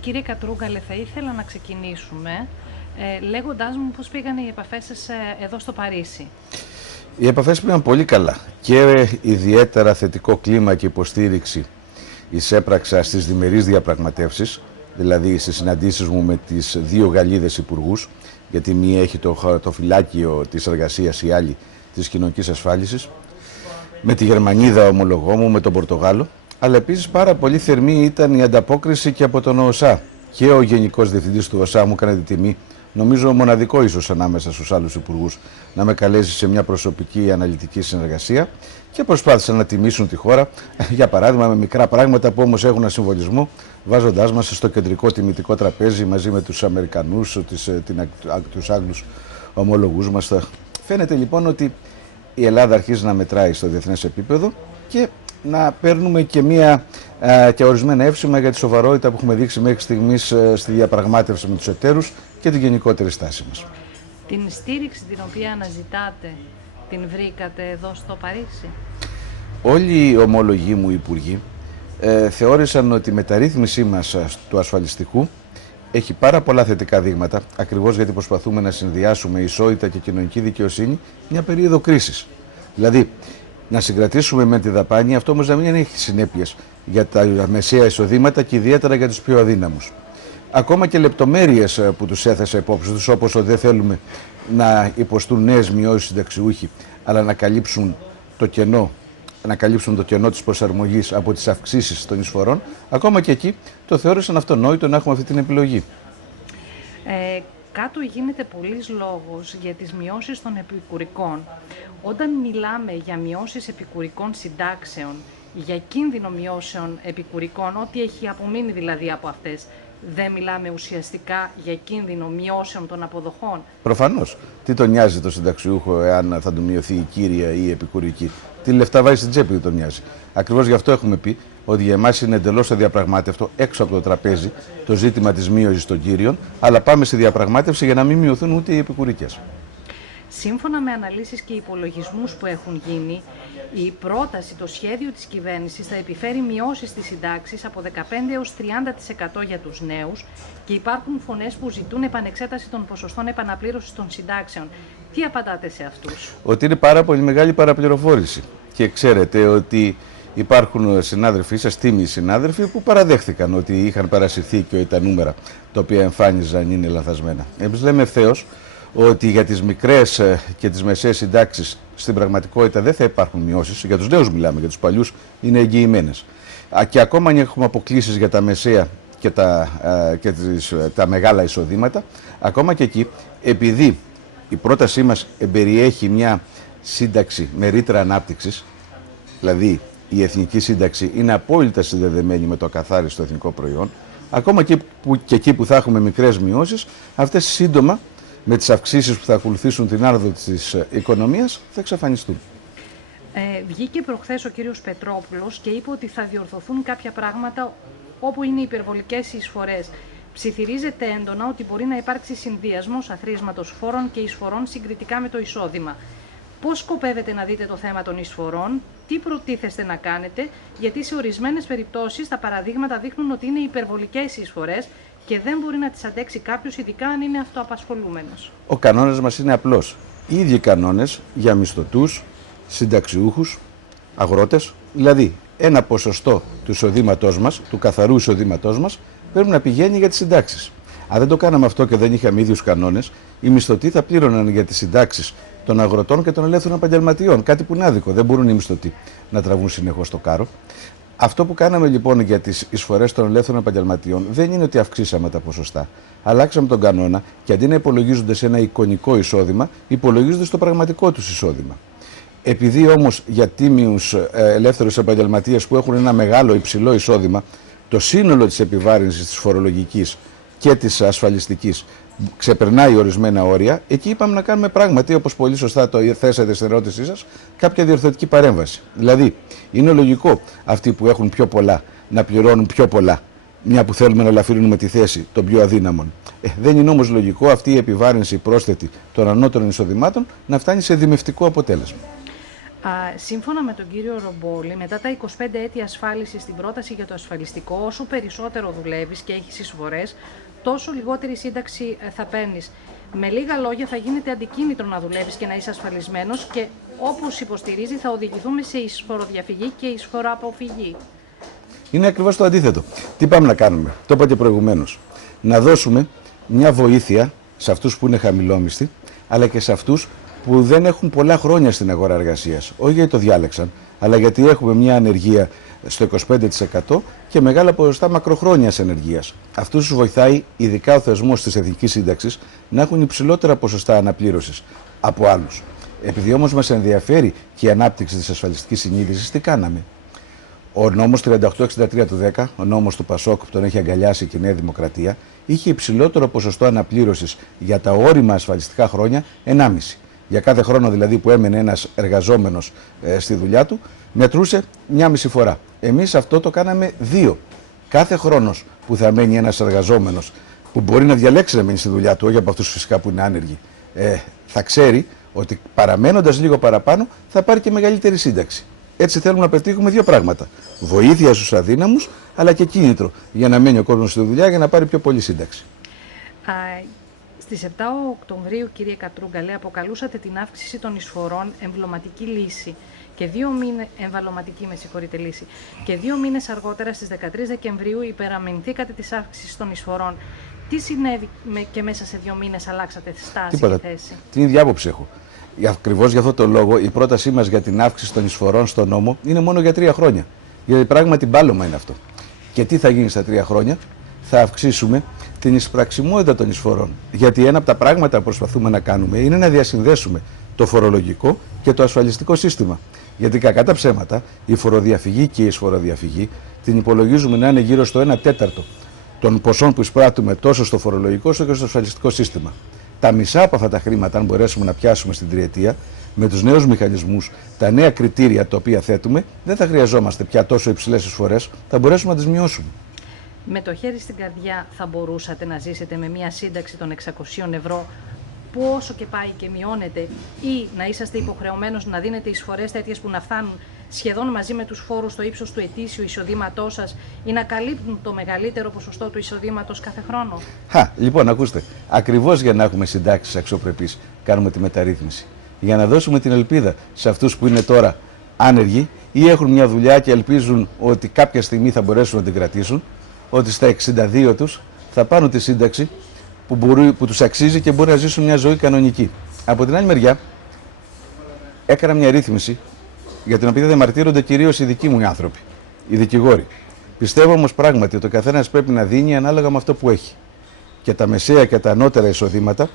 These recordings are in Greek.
Κύριε Κατρούγκαλε, θα ήθελα να ξεκινήσουμε λέγοντάς μου πώς πήγαν οι επαφές σας εδώ στο Παρίσι. Οι επαφές πήγαν πολύ καλά και ιδιαίτερα θετικό κλίμα και υποστήριξη εισέπραξα στις διμερείς διαπραγματεύσεις, δηλαδή στις συναντήσεις μου με τις δύο Γαλλίδες υπουργούς, γιατί μία έχει το φυλάκιο της εργασίας, η άλλη της κοινωνικής ασφάλισης, με τη Γερμανίδα ομολογό μου, με τον Πορτογάλο, αλλά επίσης πάρα πολύ θερμή ήταν η ανταπόκριση και από τον ΟΣΑ. Και ο Γενικός Διευθυντής του ΟΣΑ μου έκανε τη τιμή, νομίζω μοναδικό ίσως ανάμεσα στους άλλους υπουργούς, να με καλέσει σε μια προσωπική αναλυτική συνεργασία και προσπάθησαν να τιμήσουν τη χώρα, για παράδειγμα με μικρά πράγματα που όμως έχουν συμβολισμό, βάζοντάς μας στο κεντρικό τιμητικό τραπέζι μαζί με τους Αμερικανούς, τους Άγγλους ομολογούς μας. Φαίνεται λοιπόν ότι η Ελλάδα αρχίζει να μετράει στο διεθνές επίπεδο και να παίρνουμε και ορισμένα εύσημα για τη σοβαρότητα που έχουμε δείξει μέχρι στιγμής στη διαπραγμάτευση με τους εταίρους και την γενικότερη στάση μας. Την στήριξη την οποία αναζητάτε, την βρήκατε εδώ στο Παρίσι? Όλοι οι ομολογοί μου υπουργοί θεώρησαν ότι η μεταρρύθμισή μας του ασφαλιστικού έχει πάρα πολλά θετικά δείγματα, ακριβώς γιατί προσπαθούμε να συνδυάσουμε ισότητα και κοινωνική δικαιοσύνη μια περίοδο κρίσης. Δηλαδή, να συγκρατήσουμε με τη δαπάνη, αυτό όμως να μην έχει συνέπειες για τα μεσαία εισοδήματα και ιδιαίτερα για τους πιο αδύναμους. Ακόμα και λεπτομέρειες που τους έθεσα υπόψη τους, όπως ότι δεν θέλουμε να υποστούν νέες μειώσεις συνταξιούχοι, αλλά να καλύψουν το κενό της προσαρμογής από τις αυξήσεις των εισφορών, ακόμα και εκεί το θεώρησαν αυτονόητο να έχουμε αυτή την επιλογή. Κάτω γίνεται πολύς λόγος για τις μειώσεις των επικουρικών. Όταν μιλάμε για μειώσεις επικουρικών συντάξεων, για κίνδυνο μειώσεων επικουρικών, ό,τι έχει απομείνει δηλαδή από αυτές, δεν μιλάμε ουσιαστικά για κίνδυνο μειώσεων των αποδοχών? Προφανώς. Τι τον νοιάζει το συνταξιούχο εάν θα του μειωθεί η κύρια ή η επικουρική? Τι λεφτά βάζει στην τσέπη, δεν τον νοιάζει. Ακριβώς γι' αυτό έχουμε πει ότι για εμάς είναι εντελώς αδιαπραγμάτευτο έξω από το τραπέζι το ζήτημα της μείωσης των κύριων, αλλά πάμε στη διαπραγμάτευση για να μην μειωθούν ούτε οι επικουρικές. Σύμφωνα με αναλύσεις και υπολογισμούς που έχουν γίνει, η πρόταση, το σχέδιο της κυβέρνησης θα επιφέρει μειώσεις στις συντάξεις από 15% έως 30% για τους νέους και υπάρχουν φωνές που ζητούν επανεξέταση των ποσοστών επαναπλήρωσης των συντάξεων. Τι απαντάτε σε αυτούς? Ότι είναι πάρα πολύ μεγάλη παραπληροφόρηση και ξέρετε ότι υπάρχουν συνάδελφοί σας, τίμιοι συνάδελφοι, που παραδέχθηκαν ότι είχαν παρασυρθεί και ότι τα νούμερα τα οποία εμφάνιζαν είναι λαθασμένα. Εμείς λέμε ευθέως ότι για τις μικρές και τις μεσαίες συντάξεις στην πραγματικότητα δεν θα υπάρχουν μειώσεις. Για τους νέους μιλάμε, για τους παλιούς είναι εγγυημένες. Και ακόμα αν έχουμε αποκλήσεις για τα μεσαία και τα μεγάλα εισοδήματα, ακόμα και εκεί, επειδή η πρότασή μας εμπεριέχει μια σύνταξη με ρήτρα ανάπτυξης, δηλαδή η εθνική σύνταξη είναι απόλυτα συνδεδεμένη με το ακαθάριστο εθνικό προϊόν, ακόμα και εκεί που θα έχουμε μικρές μειώσεις, αυτές σύντομα με τις αυξήσεις που θα ακολουθήσουν την άνοδο της οικονομίας θα εξαφανιστούν. Βγήκε προχθές ο κύριος Πετρόπουλος και είπε ότι θα διορθωθούν κάποια πράγματα όπου είναι υπερβολικές εισφορές. Ψιθυρίζεται έντονα ότι μπορεί να υπάρξει συνδυασμός αθροίσματος φόρων και εισφορών συγκριτικά με το εισόδημα. Πώς σκοπεύετε να δείτε το θέμα των εισφορών, τι προτίθεστε να κάνετε, γιατί σε ορισμένες περιπτώσεις τα παραδείγματα δείχνουν ότι είναι υπερβολικές οι εισφορές και δεν μπορεί να τις αντέξει κάποιος, ειδικά αν είναι αυτοαπασχολούμενος. Ο κανόνας μας είναι απλός. Οι ίδιοι κανόνες για μισθωτούς, συνταξιούχους, αγρότες, δηλαδή ένα ποσοστό του εισοδήματός μας, του καθαρού εισοδήματός μας, πρέπει να πηγαίνει για τις συντάξεις. Αν δεν το κάναμε αυτό και δεν είχαμε ίδιους κανόνες, οι μισθωτοί θα πλήρωναν για τις συντάξεις των αγροτών και των ελεύθερων επαγγελματιών. Κάτι που είναι άδικο. Δεν μπορούν οι μισθωτοί να τραβούν συνεχώς το κάρο. Αυτό που κάναμε λοιπόν για τις εισφορές των ελεύθερων επαγγελματιών δεν είναι ότι αυξήσαμε τα ποσοστά. Αλλάξαμε τον κανόνα και αντί να υπολογίζονται σε ένα εικονικό εισόδημα, υπολογίζονται στο πραγματικό τους εισόδημα. Επειδή όμως για τίμιους ελεύθερους επαγγελματίες που έχουν ένα μεγάλο υψηλό εισόδημα, το σύνολο της επιβάρυνσης της φορολογικής και της ασφαλιστικής ξεπερνάει ορισμένα όρια, εκεί είπαμε να κάνουμε πράγματι, όπως πολύ σωστά το θέσατε στην ερώτησή σας, κάποια διορθωτική παρέμβαση. Δηλαδή, είναι λογικό αυτοί που έχουν πιο πολλά να πληρώνουν πιο πολλά, μια που θέλουμε να ελαφρύνουμε τη θέση των πιο αδύναμων. Δεν είναι όμως λογικό αυτή η επιβάρυνση πρόσθετη των ανώτερων εισοδημάτων να φτάνει σε δημευτικό αποτέλεσμα. Σύμφωνα με τον κύριο Ρομπόλη, μετά τα 25 έτη ασφάλισης στην πρόταση για το ασφαλιστικό, όσο περισσότερο δουλεύεις και έχεις εισφορές, τόσο λιγότερη σύνταξη θα παίρνεις. Με λίγα λόγια, θα γίνεται αντικίνητρο να δουλεύεις και να είσαι ασφαλισμένος και, όπως υποστηρίζει, θα οδηγηθούμε σε εισφοροδιαφυγή και εισφοροαποφυγή. Είναι ακριβώς το αντίθετο. Τι πάμε να κάνουμε? Το είπα και προηγουμένως. Να δώσουμε μια βοήθεια σε αυτούς που είναι χαμηλόμισθοι, αλλά και σε αυτούς που δεν έχουν πολλά χρόνια στην αγορά εργασίας. Όχι γιατί το διάλεξαν, αλλά γιατί έχουμε μια ανεργία στο 25% και μεγάλα ποσοστά μακροχρόνιας ανεργίας. Αυτούς τους βοηθάει ειδικά ο θεσμός της Εθνικής Σύνταξης να έχουν υψηλότερα ποσοστά αναπλήρωσης από άλλους. Επειδή όμως μας ενδιαφέρει και η ανάπτυξη της ασφαλιστικής συνείδησης, τι κάναμε? Ο νόμος 3863 του 10, ο νόμος του Πασόκ που τον έχει αγκαλιάσει και η Νέα Δημοκρατία, είχε υψηλότερο ποσοστό αναπλήρωσης για τα όριμα ασφαλιστικά χρόνια 1,5. Για κάθε χρόνο δηλαδή που έμενε ένας εργαζόμενος στη δουλειά του, μετρούσε 1,5 φορά. Εμείς αυτό το κάναμε 2. Κάθε χρόνος που θα μένει ένας εργαζόμενος, που μπορεί να διαλέξει να μείνει στη δουλειά του, όχι από αυτούς φυσικά που είναι άνεργοι, θα ξέρει ότι παραμένοντας λίγο παραπάνω θα πάρει και μεγαλύτερη σύνταξη. Έτσι θέλουμε να πετύχουμε 2 πράγματα. Βοήθεια στους αδύναμους, αλλά και κίνητρο για να μένει ο κόσμος στη δουλειά για να πάρει πιο πολύ σύνταξη. Στις 7 Οκτωβρίου, κύριε Κατρούγκαλε, αποκαλούσατε την αύξηση των εισφορών εμβαλωματική λύση και 2 μήνες, εμβαλωματική, με συγχωρείτε, λύση. Και 2 μήνες αργότερα, στις 13 Δεκεμβρίου, υπεραμεινθήκατε της αύξησης των εισφορών. Τι συνέβη και μέσα σε 2 μήνες αλλάξατε στάση και θέση? Την ίδια άποψη έχω. Ακριβώς για αυτό το λόγο η πρότασή μας για την αύξηση των εισφορών στον νόμο είναι μόνο για 3 χρόνια. Γιατί πράγματι μπάλωμα είναι αυτό. Και τι θα γίνει στα 3 χρόνια? Θα αυξήσουμε την εισπραξιμότητα των εισφορών. Γιατί ένα από τα πράγματα που προσπαθούμε να κάνουμε είναι να διασυνδέσουμε το φορολογικό και το ασφαλιστικό σύστημα. Γιατί κακά τα ψέματα, η φοροδιαφυγή και η εισφοροδιαφυγή την υπολογίζουμε να είναι γύρω στο 1/4 των ποσών που εισπράττουμε τόσο στο φορολογικό όσο και στο ασφαλιστικό σύστημα. Τα μισά από αυτά τα χρήματα, αν μπορέσουμε να πιάσουμε στην τριετία, με τους νέους μηχανισμούς, τα νέα κριτήρια τα οποία θέτουμε, δεν θα χρειαζόμαστε πια τόσο υψηλές εισφορές, θα μπορέσουμε να τις μειώσουμε. Με το χέρι στην καρδιά, θα μπορούσατε να ζήσετε με μια σύνταξη των 600 ευρώ, που όσο και πάει και μειώνεται, ή να είσαστε υποχρεωμένος να δίνετε εισφορές τέτοιες που να φτάνουν σχεδόν μαζί με τους φόρους στο ύψος του ετήσιου εισοδήματός σας ή να καλύπτουν το μεγαλύτερο ποσοστό του εισοδήματος κάθε χρόνο? Λοιπόν, ακούστε, ακριβώς για να έχουμε συντάξεις αξιοπρεπείς κάνουμε τη μεταρρύθμιση. Για να δώσουμε την ελπίδα σε αυτούς που είναι τώρα άνεργοι ή έχουν μια δουλειά και ελπίζουν ότι κάποια στιγμή θα μπορέσουν να την κρατήσουν, ότι στα 62 τους θα πάρουν τη σύνταξη που τους αξίζει και μπορεί να ζήσουν μια ζωή κανονική. Από την άλλη μεριά, έκανα μια ρύθμιση για την οποία διαμαρτύρονται κυρίως οι δικοί μου άνθρωποι, οι δικηγόροι. Πιστεύω όμως πράγματι ότι ο καθένας πρέπει να δίνει ανάλογα με αυτό που έχει. Και τα μεσαία και τα ανώτερα εισοδήματα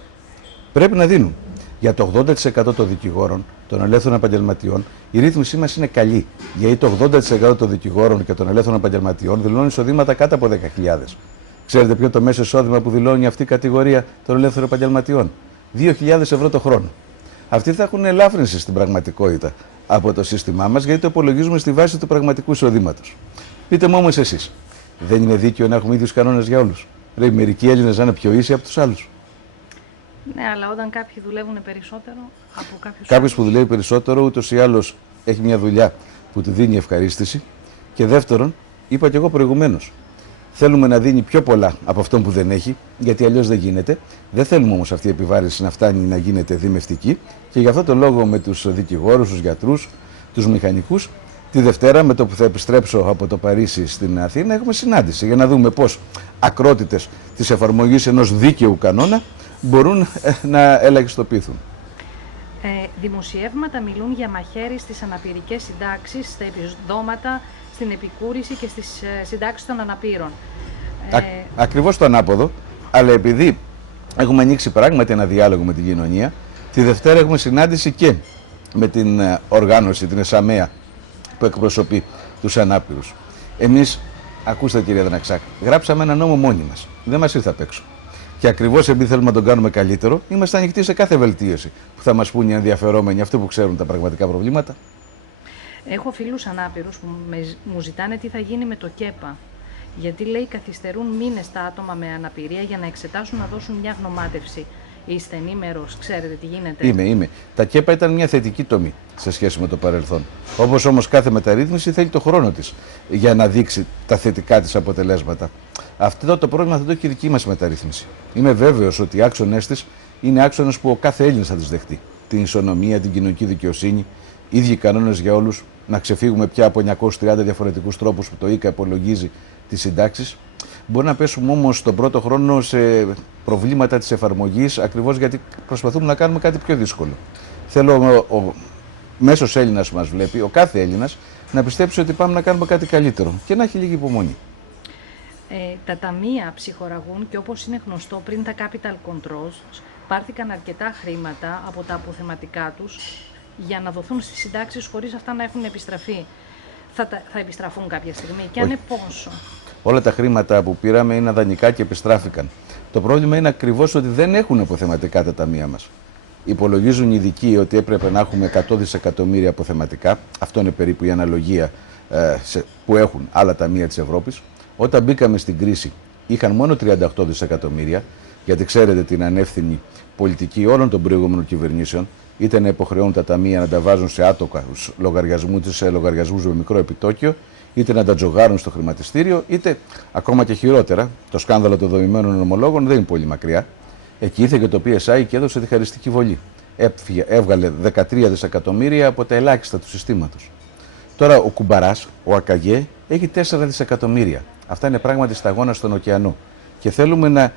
πρέπει να δίνουν. Για το 80% των δικηγόρων, των ελεύθερων επαγγελματιών, η ρύθμισή μας είναι καλή. Γιατί το 80% των δικηγόρων και των ελεύθερων επαγγελματιών δηλώνουν εισοδήματα κάτω από 10.000. Ξέρετε ποιο είναι το μέσο εισόδημα που δηλώνει αυτή η κατηγορία των ελεύθερων επαγγελματιών? 2.000 ευρώ το χρόνο. Αυτοί θα έχουν ελάφρυνση στην πραγματικότητα από το σύστημά μας, γιατί το υπολογίζουμε στη βάση του πραγματικού εισοδήματος. Πείτε μου όμως εσείς, δεν είναι δίκαιο να έχουμε ίδιους κανόνες για όλους? Μερικοί Έλληνες να είναι πιο ίσοι από τους άλλους. Ναι, αλλά όταν κάποιοι δουλεύουν περισσότερο από κάποιους. Κάποιος που δουλεύει περισσότερο, ούτως ή άλλως έχει μια δουλειά που του δίνει ευχαρίστηση. Και δεύτερον, είπα και εγώ προηγουμένως, θέλουμε να δίνει πιο πολλά από αυτό που δεν έχει, γιατί αλλιώς δεν γίνεται. Δεν θέλουμε όμως αυτή η επιβάρυνση να φτάνει να γίνεται δημευτική και γι' αυτό το λόγο με τους δικηγόρους, τους γιατρούς, τους μηχανικούς, τη Δευτέρα με το που θα επιστρέψω από το Παρίσι στην Αθήνα έχουμε συνάντηση για να δούμε πώς ακρότητες της εφαρμογής ενός δίκαιου κανόνα μπορούν να ελαχιστοποιηθούν. Δημοσιεύματα μιλούν για μαχαίρι στις αναπηρικές συντάξεις, στα επιδόματα, στην επικούρηση και στις συντάξεις των αναπήρων. Ακριβώς το ανάποδο, αλλά επειδή έχουμε ανοίξει πράγματι ένα διάλογο με την κοινωνία, τη Δευτέρα έχουμε συνάντηση και με την οργάνωση, την ΕΣΑΜΕΑ, που εκπροσωπεί τους ανάπηρους. Εμείς, ακούστε κύριε Δαναξάκ, γράψαμε ένα νόμο μόνοι μας. Δεν μας ήρθε απ' έξω. Και ακριβώς επειδή θέλουμε να τον κάνουμε καλύτερο, είμαστε ανοιχτοί σε κάθε βελτίωση που θα μας πούν οι ενδιαφερόμενοι, αυτοί που ξέρουν τα πραγματικά προβλήματα. Έχω φίλους ανάπηρους που μου ζητάνε τι θα γίνει με το ΚΕΠΑ. Γιατί λέει καθυστερούν μήνες τα άτομα με αναπηρία για να εξετάσουν να δώσουν μια γνωμάτευση. Είστε ενήμερος, ξέρετε τι γίνεται? Είμαι. Τα ΚΕΠΑ ήταν μια θετική τομή σε σχέση με το παρελθόν. Όπως όμως κάθε μεταρρύθμιση θέλει το χρόνο της για να δείξει τα θετικά της αποτελέσματα. Αυτό το πρόβλημα θα το έχει και η δική μας μεταρρύθμιση. Είμαι βέβαιος ότι οι άξονες της είναι άξονες που ο κάθε Έλληνας θα τις δεχτεί. Την ισονομία, την κοινωνική δικαιοσύνη, ίδιοι κανόνες για όλους, να ξεφύγουμε πια από 930 διαφορετικούς τρόπους που το ΙΚΑ υπολογίζει τις συντάξεις. Μπορεί να πέσουμε όμως τον πρώτο χρόνο σε προβλήματα της εφαρμογής, ακριβώς γιατί προσπαθούμε να κάνουμε κάτι πιο δύσκολο. Θέλω ο μέσος Έλληνας που μας βλέπει, ο κάθε Έλληνας, να πιστέψει ότι πάμε να κάνουμε κάτι καλύτερο και να έχει λίγη υπομονή. Τα ταμεία ψυχοραγούν και όπως είναι γνωστό πριν τα capital controls πάρθηκαν αρκετά χρήματα από τα αποθεματικά τους για να δοθούν στις συντάξεις χωρίς αυτά να έχουν επιστραφεί. Θα επιστραφούν κάποια στιγμή και αν είναι πόσο? Όλα τα χρήματα που πήραμε είναι δανεικά και επιστράφηκαν. Το πρόβλημα είναι ακριβώς ότι δεν έχουν αποθεματικά τα ταμεία μας. Υπολογίζουν οι ειδικοί ότι έπρεπε να έχουμε 100 δισεκατομμύρια αποθεματικά. Αυτό είναι περίπου η αναλογία που έχουν άλλα ταμεία της Ευρώπης. Όταν μπήκαμε στην κρίση είχαν μόνο 38 δισεκατομμύρια, γιατί ξέρετε την ανεύθυνη πολιτική όλων των προηγούμενων κυβερνήσεων, είτε να υποχρεώνουν τα ταμεία να τα βάζουν σε άτοκους λογαριασμούς, σε λογαριασμούς με μικρό επιτόκιο, είτε να τα τζογάρουν στο χρηματιστήριο, είτε ακόμα και χειρότερα, το σκάνδαλο των δομημένων ομολόγων δεν είναι πολύ μακριά. Εκεί ήρθε και το PSI και έδωσε τη χαριστική βολή. Έβγαλε 13 δισεκατομμύρια από τα ελάχιστα του συστήματος. Τώρα ο Κουμπαράς, ο ΑΚΑΓΕ, έχει 4 δισεκατομμύρια. Αυτά είναι πράγματι σταγόνα στον ωκεανό. Και θέλουμε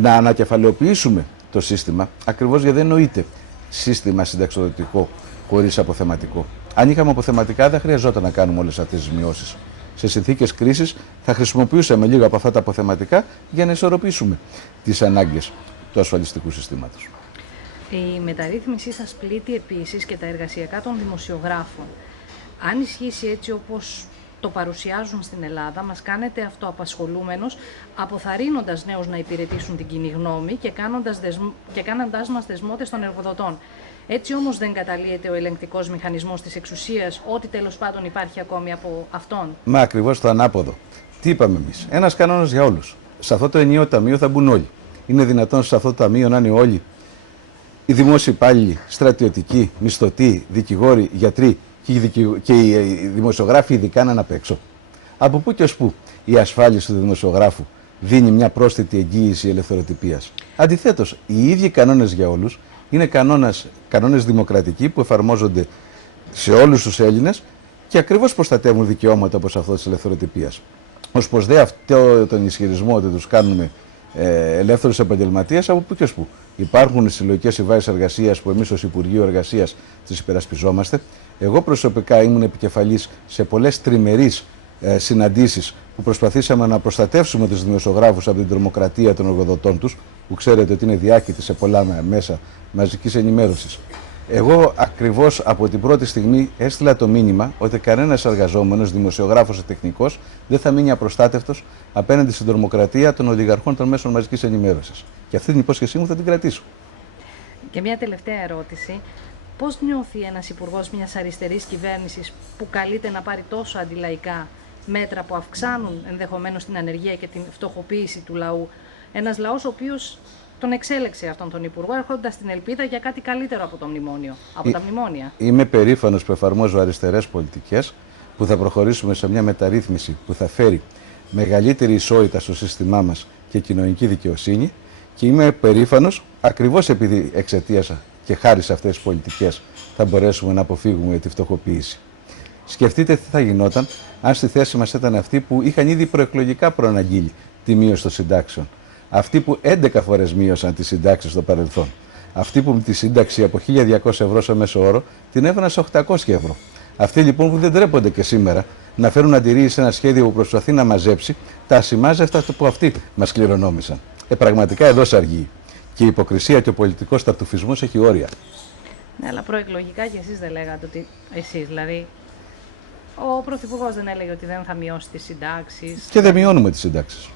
να ανακεφαλαιοποιήσουμε το σύστημα, ακριβώς γιατί δεν νοείται σύστημα συνταξιοδοτικό χωρίς αποθεματικό. Αν είχαμε αποθεματικά, δεν χρειαζόταν να κάνουμε όλες αυτές τις μειώσεις. Σε συνθήκες κρίσης θα χρησιμοποιούσαμε λίγο από αυτά τα αποθεματικά για να ισορροπήσουμε τις ανάγκες του ασφαλιστικού συστήματος. Η μεταρρύθμισή σας πλήττει επίσης και τα εργασιακά των δημοσιογράφων. Αν ισχύσει έτσι όπως το παρουσιάζουν στην Ελλάδα, μας κάνετε αυτοαπασχολούμενος, αποθαρρύνοντας νέους να υπηρετήσουν την κοινή γνώμη και κάνοντας μας δεσμότες των εργοδοτών. Έτσι όμως δεν καταλύεται ο ελεγκτικός μηχανισμός της εξουσίας, ό,τι τέλος πάντων υπάρχει ακόμη από αυτόν? Μα ακριβώς το ανάποδο. Τι είπαμε εμείς? Ένας κανόνας για όλους. Σε αυτό το ενιαίο ταμείο θα μπουν όλοι. Είναι δυνατόν σε αυτό το ταμείο να είναι όλοι οι δημόσιοι υπάλληλοι, στρατιωτικοί, μισθωτοί, δικηγόροι, γιατροί και οι δημοσιογράφοι ειδικά να είναι απ' έξω? Από πού και ως πού η ασφάλιση του δημοσιογράφου δίνει μια πρόσθετη εγγύηση ελευθεροτυπίας? Αντιθέτως, οι ίδιοι κανόνες για όλους είναι κανόνες δημοκρατικοί που εφαρμόζονται σε όλους τους Έλληνες και ακριβώς προστατεύουν δικαιώματα όπως αυτό της ελευθεροτυπίας. Ως πως δε αυτό τον ισχυρισμό ότι τους κάνουμε ελεύθερους επαγγελματίες, από πού και ως πού? Υπάρχουν συλλογικές συμβάσεις εργασίας που εμείς ως Υπουργείο Εργασίας τις υπερασπιζόμαστε. Εγώ προσωπικά ήμουν επικεφαλής σε πολλές τριμερείς συναντήσεις που προσπαθήσαμε να προστατεύσουμε τους δημοσιογράφους από την τρομοκρατία των εργοδοτών τους, που ξέρετε ότι είναι διάκητοι σε πολλά μέσα μαζικής ενημέρωσης. Εγώ ακριβώς από την πρώτη στιγμή έστειλα το μήνυμα ότι κανένας εργαζόμενος, δημοσιογράφος ή τεχνικός δεν θα μείνει απροστάτευτος απέναντι στην τρομοκρατία των ολιγαρχών των μέσων μαζικής ενημέρωσης. Και αυτή την υπόσχεσή μου θα την κρατήσω. Και μια τελευταία ερώτηση. Πώς νιώθει ένας υπουργός μιας αριστερής κυβέρνησης που καλείται να πάρει τόσο αντιλαϊκά μέτρα που αυξάνουν ενδεχομένως την ανεργία και την φτωχοποίηση του λαού? Ένας λαός ο οποίος τον εξέλεξε αυτόν τον υπουργό, έρχοντας την ελπίδα για κάτι καλύτερο από το μνημόνιο, από τα μνημόνια. Είμαι περήφανος που εφαρμόζω αριστερές πολιτικές, που θα προχωρήσουμε σε μια μεταρρύθμιση που θα φέρει μεγαλύτερη ισότητα στο σύστημά μας και κοινωνική δικαιοσύνη, και είμαι περήφανος ακριβώς επειδή εξαιτίας και χάρη σε αυτές τις πολιτικές θα μπορέσουμε να αποφύγουμε τη φτωχοποίηση. Σκεφτείτε τι θα γινόταν αν στη θέση μας ήταν αυτοί που είχαν ήδη προεκλογικά προαναγγείλει τη μείωση των συντάξεων. Αυτοί που 11 φορές μείωσαν τις συντάξεις στο παρελθόν. Αυτοί που με τη σύνταξη από 1.200 ευρώ σε μέσο όρο την έβαλαν σε 800 ευρώ. Αυτοί λοιπόν που δεν τρέπονται και σήμερα να φέρουν αντιρρήσεις σε ένα σχέδιο που προσπαθεί να μαζέψει τα ασημάζευτα που αυτοί μας κληρονόμησαν. Πραγματικά εδώ σαργεί. Και η υποκρισία και ο πολιτικός ταρτουφισμός έχει όρια. Ναι, αλλά προεκλογικά και εσείς δεν λέγατε ότι. Εσείς δηλαδή. Ο Πρωθυπουργός δεν έλεγε ότι δεν θα μειώσει τις συντάξεις? Και δεν μειώνουμε τις συντάξεις.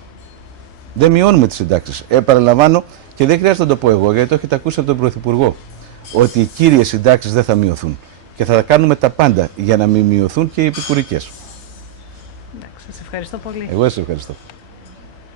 Δεν μειώνουμε τις συντάξεις. Παραλαμβάνω και δεν χρειάζεται να το πω εγώ, γιατί το έχετε ακούσει από τον Πρωθυπουργό, ότι οι κύριες συντάξεις δεν θα μειωθούν. Και θα κάνουμε τα πάντα για να μην μειωθούν και οι επικουρικές. Εντάξει, σας ευχαριστώ πολύ. Εγώ σας ευχαριστώ.